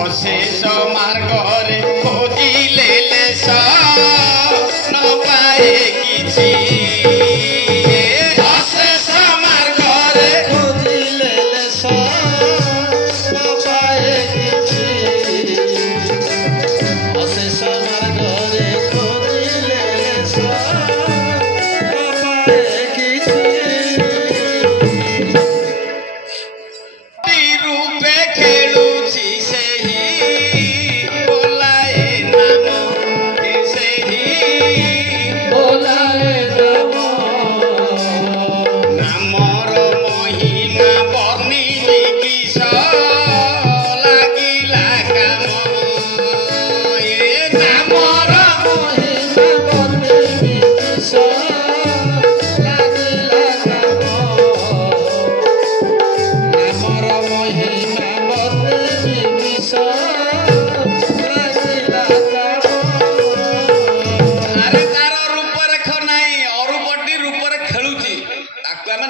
अशेष मार्गरे खोजिले न पाए किछि अशेष मार्गरे खोजिले न पाए किछि अशेष मार्गरे खोजिले न पाए किछि रूपे खेलुछि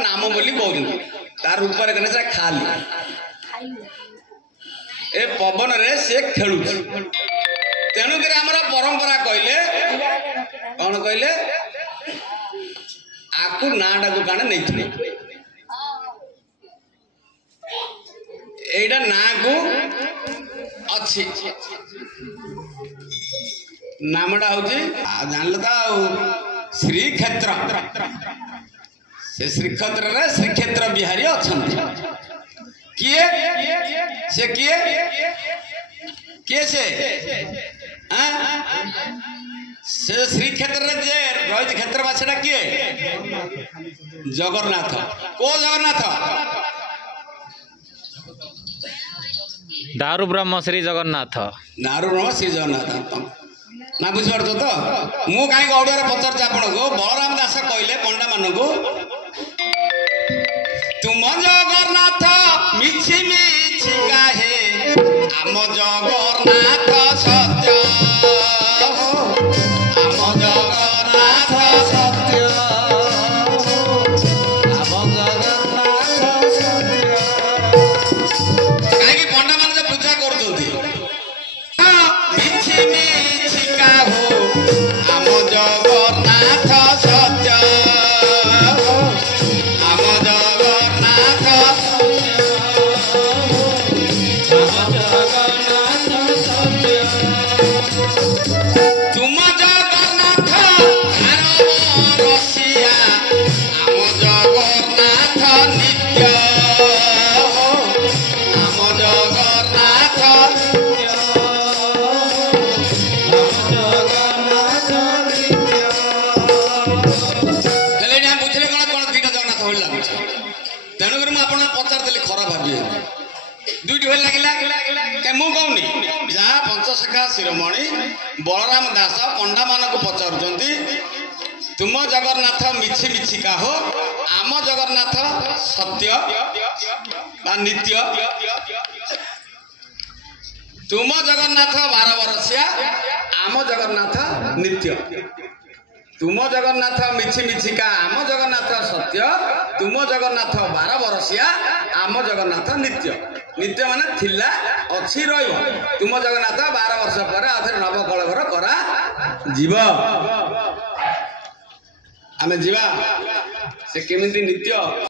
नाम बोली कहते तार रूपर खाली ए पवन रे से खेलु तेणुक परंपरा कहले कौन कहले आकु नाटा को काने नहीं एटा ना को अच्छी नामटा हूँ जानल तो श्रीक्षेत्र से श्रीक्षेत्र श्रीक्षेत्र बिहारी अच्छा किए से किए किए से श्रीक्षेत्र जे रही क्षेत्रवासी किए जगन्नाथ को जगन्नाथ दारू ब्रह्म श्री जगन्नाथ दारू ब्रह्म श्री जगन्नाथ ना बुझीपार तो मु कहीं ओडिया पचार आपण को बलराम दास कहले पंडा मान को तुम जगन्नाथ मिछि मिछि काहे आम जगन्नाथ सत्य आम जगन्नाथ सत्य आम जगन्नाथ सत्य कहीं पंडा मान जो पूजा करछंती मिछि मिछि काहो आम जगन्नाथ सत्य आम जगन्नाथ तुम जगन्नाथ रसिया आम जगन्नाथ नित्य आम जगन्नाथ बुझले कौन कौन दुईटा जगन्नाथ भली लगुच तेणुक मुझे पचारि खराब भावी दुईटी भली लगे मु कहूनी जहाँ पंचशेखा शिरोमणि बलराम दास पंडा मान पचारुंट तुम जगन्नाथ मिछि मिछि काहो आम जगन्नाथ सत्य बा नित्य तुम जगन्नाथ 12 वर्षिया आम जगन्नाथ नित्य तुम जगन्नाथ मिछि मिछि का आम जगन्नाथ सत्य तुम जगन्नाथ 12 वर्षिया आम जगन्नाथ नित्य नित्य माने थिला अच्छी रहिबो तुम जगन्नाथ 12 वर्ष पर आथरे नवकळेवर करा जीव आमे जीवा से केमिति नित्य